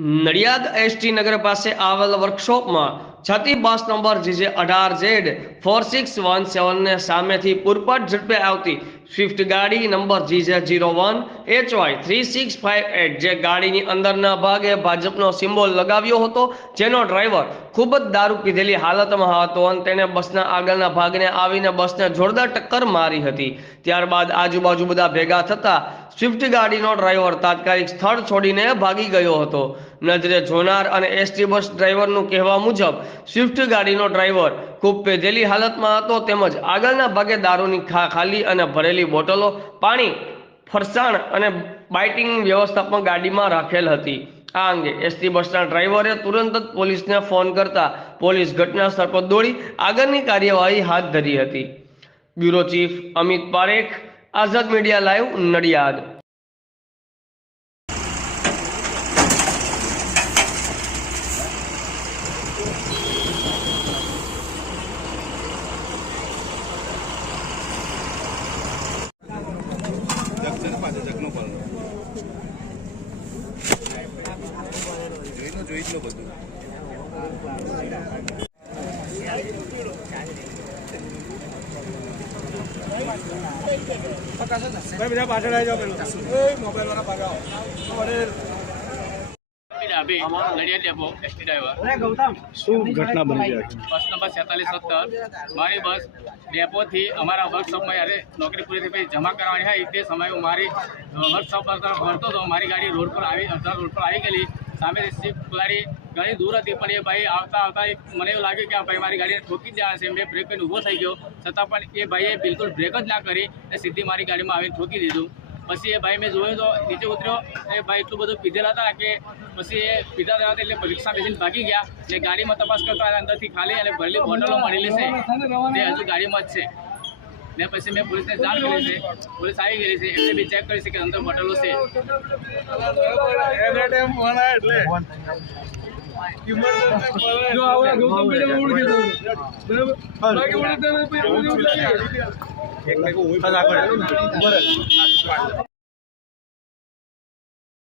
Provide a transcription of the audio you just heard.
Nadiad ST નગર પાસે આવેલ વર્કશોપમાં છતી બસ નંબર GJ18Z4617 ને સામેથી પૂરપાટ ઝડપે આવતી સ્વિફ્ટ ગાડી નંબર GJ01HY3658 જે ગાડીની અંદરના ભાગે ભાજપનો સિમ્બોલ લગાવ્યો હતો, જેનો ડ્રાઈવર ખૂબ જ દારૂ પીધેલી હાલતમાં હતો અને તેણે બસના આગળના ભાગને આવીને બસને જોરદાર ટક્કર મારી હતી। ત્યારબાદ આજુબાજુ બધા ભેગા થતા સ્વિફ્ટ ગાડીનો ડ્રાઈવર તાત્કાલિક સ્થળ છોડીને ભાગી ગયો હતો। નજરે જોનાર અને એસટી બસ ડ્રાઈવરનું કહેવા મુજબ સ્વિફ્ટ ગાડીનો ડ્રાઈવર ખૂબ પીધેલી હાલતમાં હતો તેમજ આગળના ભાગે દારૂની ખાલી અને ભરેલી બોટલો, પાણી, ફરસાણ અને બાઇટિંગ વ્યવસ્થા પણ ગાડીમાં રાખેલ હતી। આ અંગે એસટી બસના ડ્રાઈવરે તુરંત જ પોલીસને ફોન કરતા પોલીસ ઘટના સ્થળ પર દોડી આગળની કાર્યવાહી હાથ ધરી હતી। બ્યુરો ચીફ અમિત પારેખ, આઝાદ મીડિયા લાઈવ, નડિયાદ। જોઈ લો બધું બધા પાછળ આવી જાઓ, મોબાઈલ વાળા પાછળ આવો। Nadiad depot ST driver. શું ઘટના બની છે? બસ નંબર 4717 મારી બસ ડેપોથી અમારા વર્કશોપમાં યારે નોકરી પૂરી થઈ પછી જમા કરવાની હોય તે સમયે હું મારી વર્કશોપ પર ભરતો હતો। મારી ગાડી રોડ પર આવી ગયેલી। સામેથી સ્વિફ્ટ ગાડી ઘણી દૂર હતી પણ એ ભાઈ આવતા મને એવું લાગ્યું કે આ ભાઈ મારી ગાડીને ઠોકી જ જવા છે। મેં બ્રેક કરીને ઊભો થઈ ગયો છતાં પણ એ ભાઈએ બિલકુલ બ્રેક જ ના કરી અને સીધી મારી ગાડીમાં આવીને ઠોકી દીધું। પછી એ ભાઈ મેં જોયું તો નીચે ઉતર્યો। એ ભાઈ એટલું બધું પીધેલા હતા કે પછી એ પીધા હતા એટલે રિક્ષા બેસીને ભાગી ગયા। એટલે ગાડીમાં તપાસ કરતા અંદરથી ખાલી અને ભરેલી બોટલો મળેલી છે તે હજુ ગાડીમાં જ છે। ને પછી મેં પોલીસને જાણ કરી છે, પોલીસ આવી ગયેલી છે, એમને બી ચેક કરી છે કે અંદર બોટલો છે। એક